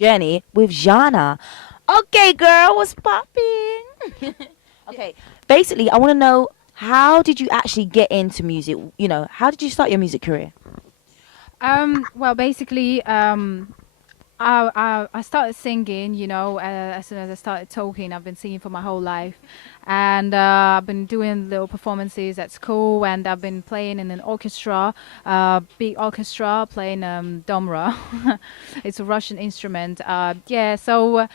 Journey with Jahna. Okay, girl, what's popping? Okay, basically, I want to know how did you actually get into music? How did you start your music career? Well, basically, I started singing, as soon as I started talking. I've been singing for my whole life. And I've been doing little performances at school, and I've been playing in an orchestra, big orchestra, playing domra. It's a Russian instrument. Yeah, so,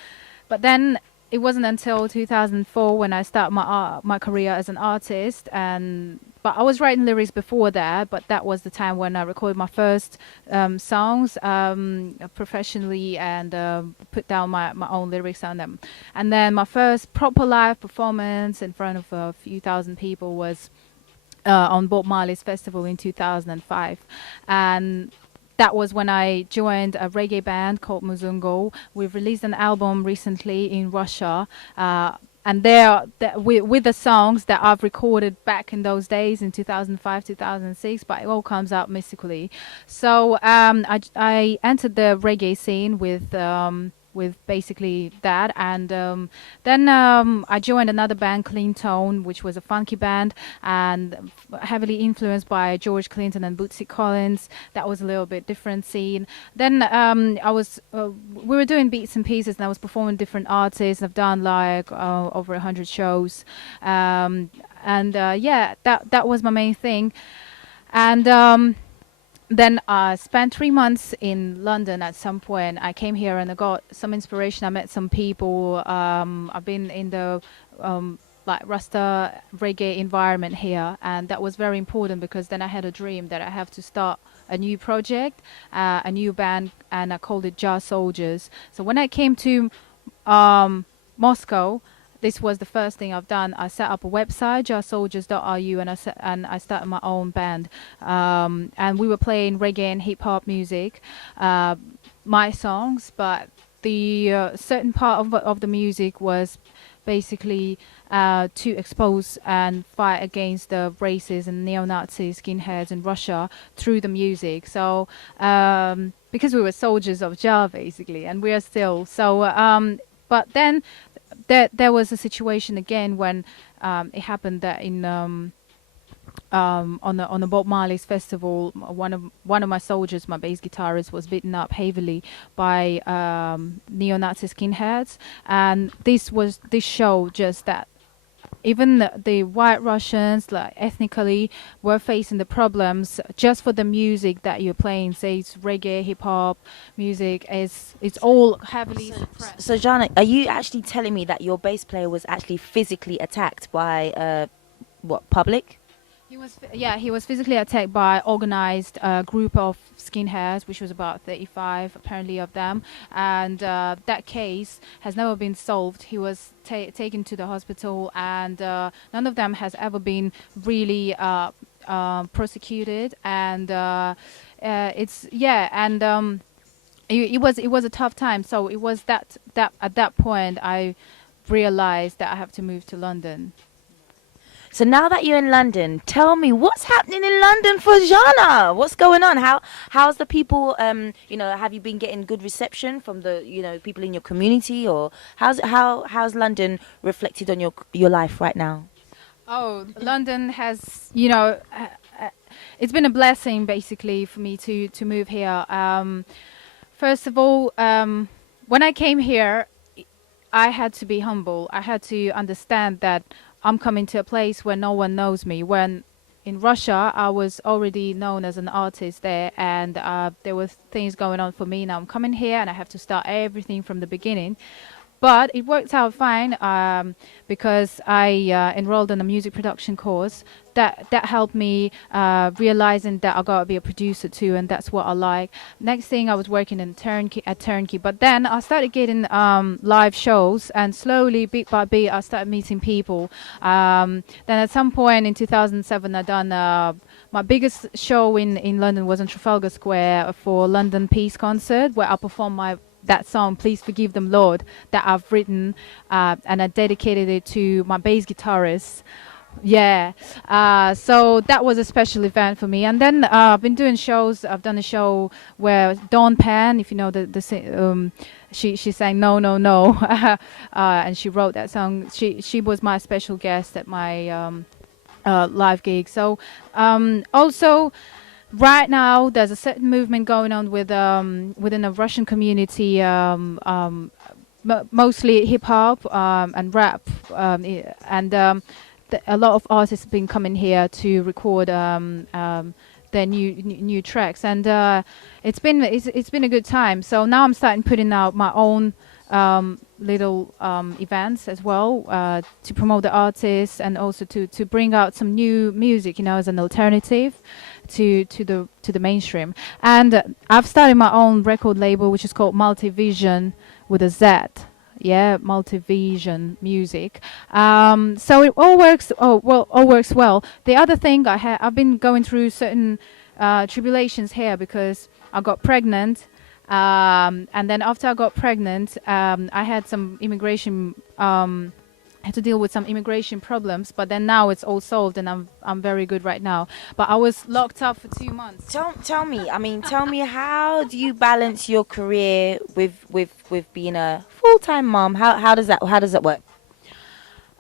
but then it wasn't until 2004 when I started my career as an artist, and but I was writing lyrics before that. But that was the time when I recorded my first songs professionally and put down my own lyrics on them. And then my first proper live performance in front of a few thousand people was on Bob Marley's festival in 2005, and that was when I joined a reggae band called Muzungo. We've released an album recently in Russia. And with the songs that I've recorded back in those days in 2005, 2006, but it all comes out mystically. So I entered the reggae scene with basically that, and then I joined another band, Clean Tone, which was a funky band and heavily influenced by George Clinton and Bootsy Collins. That was a little bit different scene. Then we were doing beats and pieces, and I was performing different artists. I've done like over 100 shows, and yeah, that was my main thing. And then I spent 3 months in London at some point. I came here and I got some inspiration. I met some people. I've been in the like Rasta reggae environment here, and that was very important because then I had a dream that I have to start a new project, a new band, and I called it Jar Soldiers. So when I came to Moscow, this was the first thing I've done. I set up a website, justsoldiers.ru, and I started my own band. And we were playing reggae and hip hop music, my songs, but the certain part of the music was basically to expose and fight against the racists and neo-Nazi skinheads in Russia through the music. So because we were soldiers of Jar, basically, and we are still. So, but then there was a situation again when it happened that in on the Bob Marley's festival, one of my soldiers, my bass guitarist, was beaten up heavily by neo-Nazi skinheads, and this show just that even the white Russians, like ethnically, were facing the problems just for the music that you're playing. Say it's reggae, hip hop music. It's all heavily suppressed. So, Jahna, are you actually telling me that your bass player was actually physically attacked by what, public? He was physically attacked by organized group of skinheads, which was about 35 apparently of them, and that case has never been solved. He was taken to the hospital, and none of them has ever been really prosecuted. And it's yeah, and it was a tough time. So it was that at that point I realized that I have to move to London. So now that you're in London, tell me what's happening in London for Jahna. What's going on? How's the people? Have you been getting good reception from the people in your community, or how's London reflected on your life right now? Oh, London has, it's been a blessing basically for me to move here. First of all, when I came here, I had to be humble. I had to understand that I'm coming to a place where no one knows me. When in Russia, I was already known as an artist there, and there were things going on for me. Now I'm coming here, and I have to start everything from the beginning. But it worked out fine because I enrolled in a music production course. That helped me realizing that I gotta be a producer too, and that's what I like. Next thing, I was working in turnkey, but then I started getting live shows, and slowly, bit by bit, I started meeting people. Then at some point in 2007, I done my biggest show in London was in Trafalgar Square for London Peace concert, where I performed that song, Please Forgive Them Lord, that I've written, and I dedicated it to my bass guitarist. Yeah, so that was a special event for me. And then I've been doing shows. I've done a show where Dawn Penn, if you know she sang No No No, and she wrote that song. She was my special guest at my live gig. So also right now there's a certain movement going on with within the Russian community, mostly hip hop and rap, and a lot of artists have been coming here to record their new tracks, and it's been a good time. So now I'm starting putting out my own little events as well, to promote the artists and also to bring out some new music, as an alternative to the mainstream. And I've started my own record label, which is called Multivision with a Z. Yeah, Multivision Music. So it all works. All works well. The other thing I've been going through certain tribulations here because I got pregnant, and then after I got pregnant, I had some immigration. Had to deal with some immigration problems, but then now it's all solved, and I'm very good right now. But I was locked up for 2 months. Tell me. Tell me, how do you balance your career with being a full-time mom? How does that work?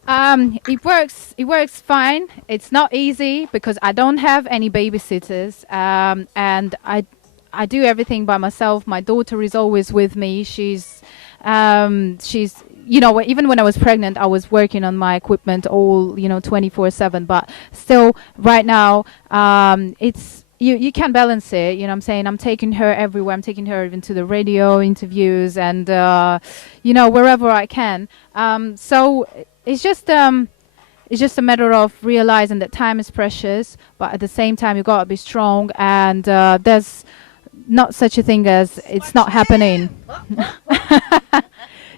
It works fine. It's not easy because I don't have any babysitters, and I do everything by myself. My daughter is always with me. She's even when I was pregnant, I was working on my equipment all 24/7. But still, right now, it's you can't balance it. I'm saying? I'm taking her everywhere. I'm taking her even to the radio interviews and wherever I can. So it's just a matter of realizing that time is precious, but at the same time you gotta be strong. And there's not such a thing as it's not happening.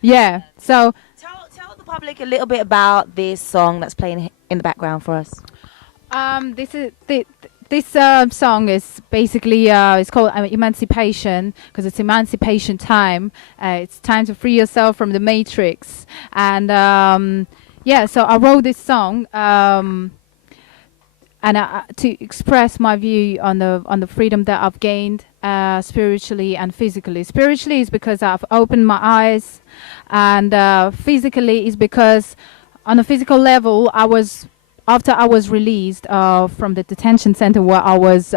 Yeah. So tell the public a little bit about this song that's playing in the background for us. This song is basically it's called Emancipation because it's emancipation time. It's time to free yourself from the matrix. And so I wrote this song and to express my view on the freedom that I've gained spiritually and physically. Spiritually is because I've opened my eyes, and physically is because on a physical level, after I was released from the detention center where I was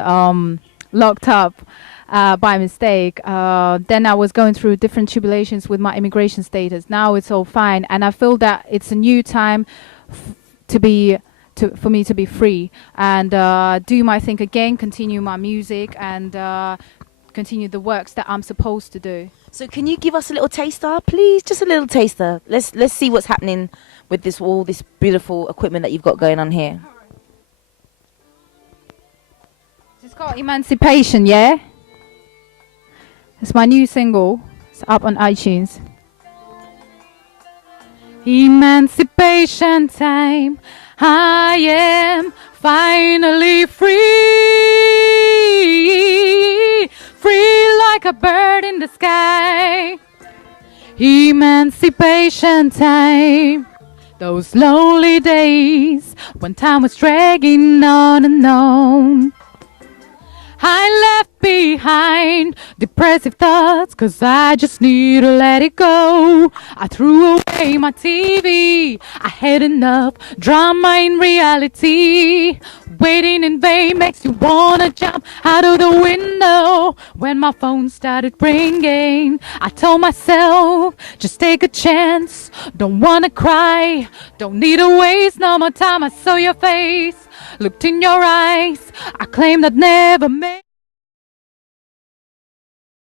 locked up by mistake, then I was going through different tribulations with my immigration status. Now it's all fine, and I feel that it's a new time for me to be free and do my thing again, continue my music, and continue the works that I'm supposed to do. So can you give us a little taster, please? Just a little taster. Let's see what's happening with all this beautiful equipment that you've got going on here. It's called Emancipation, yeah? It's my new single. It's up on iTunes. Emancipation time. I am finally free, free like a bird in the sky. Emancipation time. Those lonely days when time was dragging on and on. I left behind depressive thoughts, 'cause I just need to let it go. I threw away my TV. I had enough drama in reality. Waiting in vain makes you wanna jump out of the window. When my phone started ringing, I told myself, just take a chance. Don't wanna cry, don't need to waste no more time. I saw your face, looked in your eyes. I claimed I'd never met